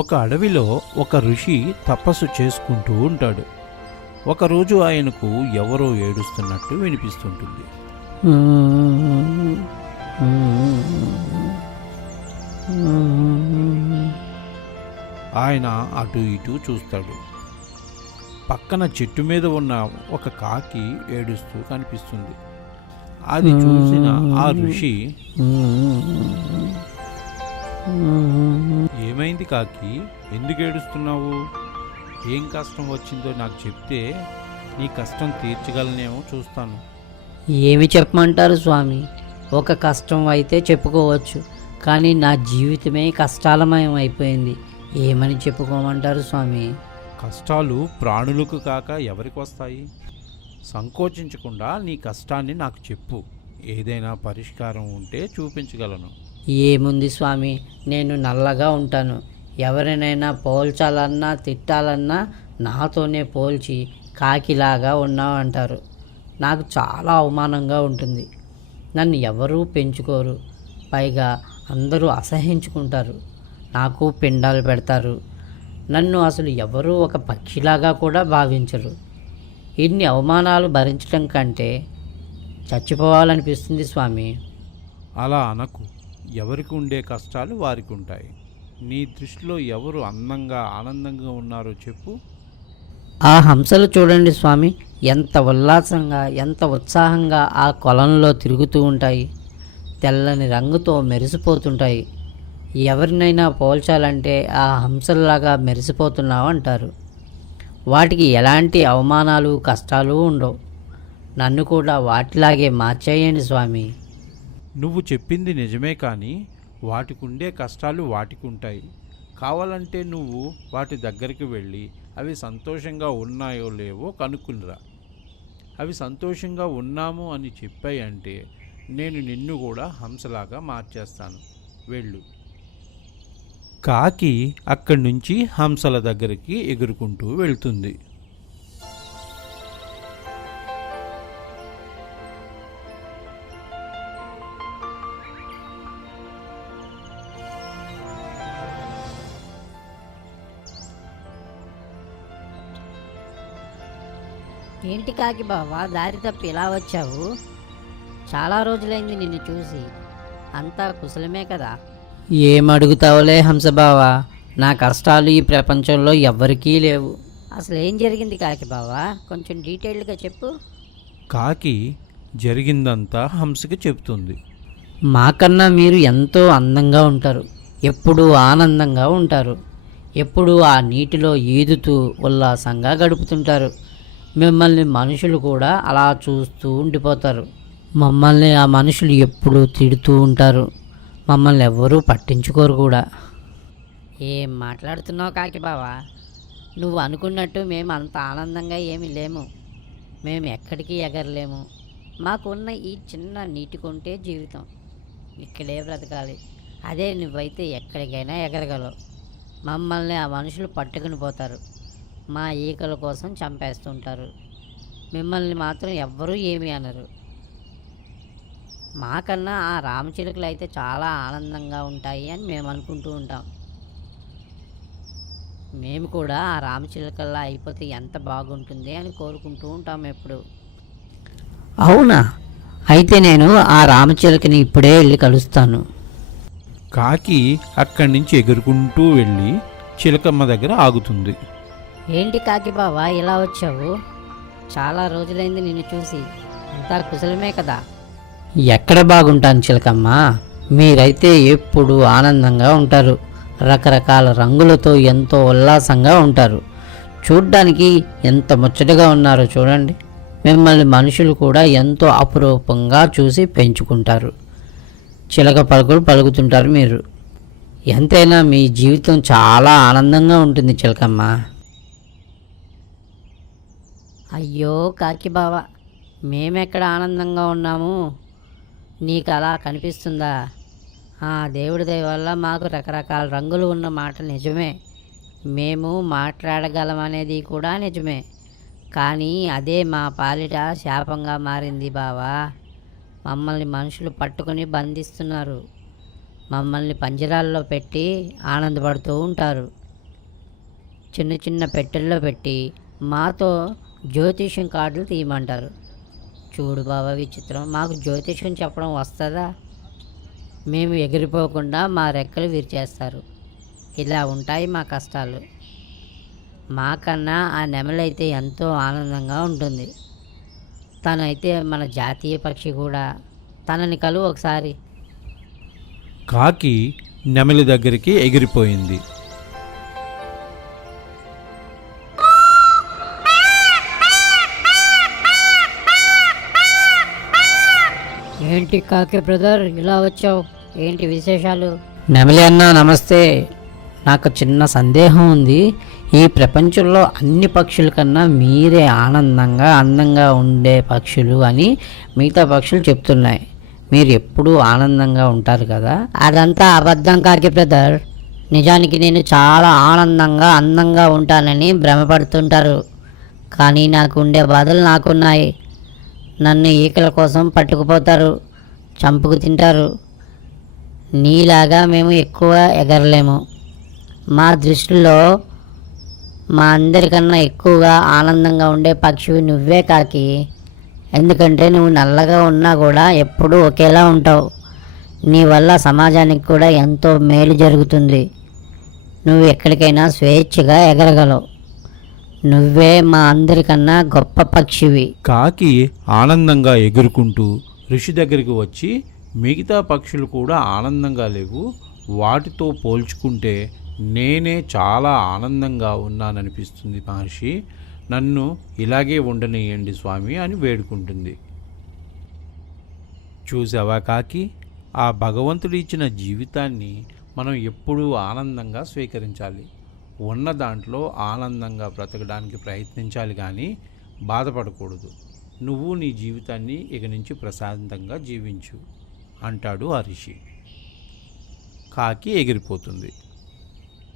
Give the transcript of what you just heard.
ఒక అడవిలో ఒక ఋషి తపస్సు చేసుకుంటూ ఉంటాడు. ఒకరోజు ఆయనకు ఎవరో ఏడుస్తున్నట్టు వినిపిస్తుంటుంది. ఆయన అటు ఇటు చూస్తాడు. పక్కన చెట్టు మీద ఉన్న ఒక కాకి ఏడుస్తూ కనిపిస్తుంది. అది చూసిన ఆ ఋషి, ఏమైంది కాకి, ఎందుకు ఏడుస్తున్నావు? ఏం కష్టం వచ్చిందో నాకు చెప్తే నీ కష్టం తీర్చగలనేమో చూస్తాను. ఏమి చెప్పమంటారు స్వామి? ఒక కష్టం అయితే చెప్పుకోవచ్చు, కానీ నా జీవితమే కష్టాలమయం అయిపోయింది. ఏమని చెప్పుకోమంటారు స్వామి? కష్టాలు ప్రాణులకు కాక ఎవరికి వస్తాయి? సంకోచించకుండా నీ కష్టాన్ని నాకు చెప్పు. ఏదైనా పరిష్కారం ఉంటే చూపించగలను. ఏముంది స్వామి, నేను నల్లగా ఉంటాను. ఎవరినైనా పోల్చాలన్నా తిట్టాలన్నా నాతోనే పోల్చి కాకిలాగా ఉన్నావు అంటారు. నాకు చాలా అవమానంగా ఉంటుంది. నన్ను ఎవరూ పెంచుకోరు, పైగా అందరూ అసహించుకుంటారు. నాకు పిండాలు పెడతారు. నన్ను అసలు ఎవరూ ఒక పక్షిలాగా కూడా భావించరు. ఇన్ని అవమానాలు భరించడం కంటే చచ్చిపోవాలనిపిస్తుంది స్వామి. అలా అనకు. ఎవరికి ఉండే కష్టాలు వారికి ఉంటాయి. నీ దృష్టిలో ఎవరు అందంగా ఆనందంగా ఉన్నారో చెప్పు. ఆ హంసలు చూడండి స్వామి, ఎంత ఉల్లాసంగా ఎంత ఉత్సాహంగా ఆ కొలంలో తిరుగుతూ ఉంటాయి. తెల్లని రంగుతో మెరిసిపోతుంటాయి. ఎవరినైనా పోల్చాలంటే ఆ హంసల్లాగా మెరిసిపోతున్నావు అంటారు. వాటికి ఎలాంటి అవమానాలు కష్టాలు ఉండవు. నన్ను కూడా వాటిలాగే మార్చేయండి స్వామి. నువ్వు చెప్పింది నిజమే, కానీ వాటికి ఉండే కష్టాలు వాటికి ఉంటాయి. కావాలంటే నువ్వు వాటి దగ్గరికి వెళ్ళి అవి సంతోషంగా ఉన్నాయో లేవో కనుక్కునిరా. అవి సంతోషంగా ఉన్నాము అని చెప్పాయంటే నేను నిన్ను కూడా హంసలాగా మార్చేస్తాను. వెళ్ళు. కాకి అక్కడి నుంచి హంసల దగ్గరికి ఎగురుకుంటూ వెళ్తుంది. ఏంటి కాకి బావా, దారి తప్పి ఇలా వచ్చావు? చాలా రోజులైంది నిన్ను చూసి. అంతా కుశలమే కదా? ఏమడుగుతావులే హంసబావా, నా కష్టాలు ఈ ప్రపంచంలో ఎవ్వరికీ లేవు. అసలు ఏం జరిగింది కాకి బావా, కొంచెం డీటెయిల్డ్గా చెప్పు. కాకి జరిగిందంతా హంసకి చెప్తుంది. మాకన్నా మీరు ఎంతో అందంగా ఉంటారు, ఎప్పుడూ ఆనందంగా ఉంటారు, ఎప్పుడూ ఆ నీటిలో ఈదుతూ ఉల్లాసంగా గడుపుతుంటారు. మిమ్మల్ని మనుషులు కూడా అలా చూస్తూ ఉండిపోతారు. మమ్మల్ని ఆ మనుషులు ఎప్పుడూ తిడుతూ ఉంటారు. మమ్మల్ని ఎవ్వరూ పట్టించుకోరు కూడా. ఏం మాట్లాడుతున్నావు కాకి బావా? నువ్వు అనుకున్నట్టు మేము అంత ఆనందంగా ఏమీ లేము. మేము ఎక్కడికి ఎగరలేము. మాకున్న ఈ చిన్న నీటి కొంటే జీవితం. ఇక్కడే బ్రతకాలి. అదే నువ్వైతే ఎక్కడికైనా ఎగరగలవు. మమ్మల్ని ఆ మనుషులు పట్టుకుని పోతారు. మా ఈకల కోసం చంపేస్తుంటారు. మిమ్మల్ని మాత్రం ఎవ్వరూ ఏమీ అనరు. మాకన్నా ఆ రామచిలుకలు అయితే చాలా ఆనందంగా ఉంటాయి అని మేము అనుకుంటూ ఉంటాం. మేము కూడా ఆ రామచిలుకల్లా అయిపోతే ఎంత బాగుంటుంది అని కోరుకుంటూ ఉంటాం ఎప్పుడు. అవునా? అయితే నేను ఆ రామచిలుకని ఇప్పుడే వెళ్ళి కలుస్తాను. కాకి అక్కడి నుంచి ఎగురుకుంటూ వెళ్ళి చిలకమ్మ దగ్గర ఆగుతుంది. ఏంటి కాకి బావా, ఇలా వచ్చావు? చాలా రోజులైంది నిన్ను చూసి. అంతా కుశలమే కదా? ఎక్కడ బాగుంటాను చిలకమ్మ, మీరైతే ఎప్పుడు ఆనందంగా ఉంటారు. రకరకాల రంగులతో ఎంతో ఉల్లాసంగా ఉంటారు. చూడ్డానికి ఎంత ముచ్చటగా ఉన్నారో చూడండి. మిమ్మల్ని మనుషులు కూడా ఎంతో అపురూపంగా చూసి పెంచుకుంటారు. చిలక పలుకులు పలుకుతుంటారు మీరు. ఎంతైనా మీ జీవితం చాలా ఆనందంగా ఉంటుంది చిలకమ్మ. అయ్యో కాకి బావ, మేమెక్కడ ఆనందంగా ఉన్నాము? నీకు అలా కనిపిస్తుందా? దేవుడి దయ వల్ల మాకు రకరకాల రంగులు ఉన్న మాట నిజమే. మేము మాట్లాడగలమనేది కూడా నిజమే. కానీ అదే మా పాలిట శాపంగా మారింది బావా. మమ్మల్ని మనుషులు పట్టుకొని బంధిస్తున్నారు. మమ్మల్ని పంజరాల్లో పెట్టి ఆనందపడుతూ ఉంటారు. చిన్న చిన్న పెట్టెల్లో పెట్టి మాతో జ్యోతిష్యం కార్డులు తీయమంటారు. చూడు బాబా విచిత్రం, మాకు జ్యోతిష్యం చెప్పడం వస్తుందా? మేము ఎగిరిపోకుండా మా రెక్కలు విరిచేస్తారు. ఇలా ఉంటాయి మా కష్టాలు. మాకన్నా ఆ నెమలైతే ఎంతో ఆనందంగా ఉంటుంది. తనైతే మన జాతీయ పక్షి కూడా. తనని కలువు ఒకసారి. కాకి నెమలి దగ్గరికి ఎగిరిపోయింది. ఏంటి కాకి బ్రదర్ ఇలా వచ్చావు? ఏంటి విశేషాలు? నెమలి అన్న నమస్తే. నాకు చిన్న సందేహం ఉంది. ఈ ప్రపంచంలో అన్ని పక్షుల కన్నా మీరే ఆనందంగా అందంగా ఉండే పక్షులు అని మిగతా పక్షులు చెప్తున్నాయి. మీరు ఎప్పుడూ ఆనందంగా ఉంటారు కదా? అదంతా అబద్ధం కాకి బ్రదర్. నిజానికి నేను చాలా ఆనందంగా అందంగా ఉంటానని భ్రమపడుతుంటారు. కానీ నాకు ఉండే బాధలు నాకున్నాయి. నన్ను ఈకల కోసం పట్టుకుపోతారు, చంపుకు తింటారు. నీలాగా మేము ఎక్కువ ఎగరలేము. మా దృష్టిలో మా అందరికన్నా ఎక్కువగా ఆనందంగా ఉండే పక్షివి నువ్వే కాకి. ఎందుకంటే నువ్వు నల్లగా ఉన్నా కూడా ఎప్పుడూ ఒకేలా ఉంటావు. నీ వల్ల సమాజానికి కూడా ఎంతో మేలు జరుగుతుంది. నువ్వు ఎక్కడికైనా స్వేచ్ఛగా ఎగరగలవు. నువ్వే మా అందరికన్నా గొప్ప పక్షివి. కాకి ఆనందంగా ఎగురుకుంటూ ఋషి దగ్గరికి వచ్చి, మిగతా పక్షులు కూడా ఆనందంగా లేవు, వాటితో పోల్చుకుంటే నేనే చాలా ఆనందంగా ఉన్నాననిపిస్తుంది మహర్షి. నన్ను ఇలాగే ఉండనియండి స్వామి అని వేడుకుంటుంది. చూసావా కాకి, ఆ భగవంతుడు ఇచ్చిన జీవితాన్ని మనం ఎప్పుడూ ఆనందంగా స్వీకరించాలి. ఉన్న దాంట్లో ఆనందంగా బ్రతకడానికి ప్రయత్నించాలి, కానీ బాధపడకూడదు. నువ్వు నీ జీవితాన్ని ఇక నుంచి ప్రశాంతంగా జీవించు అంటాడు ఆ ఋషి. కాకి ఎగిరిపోతుంది.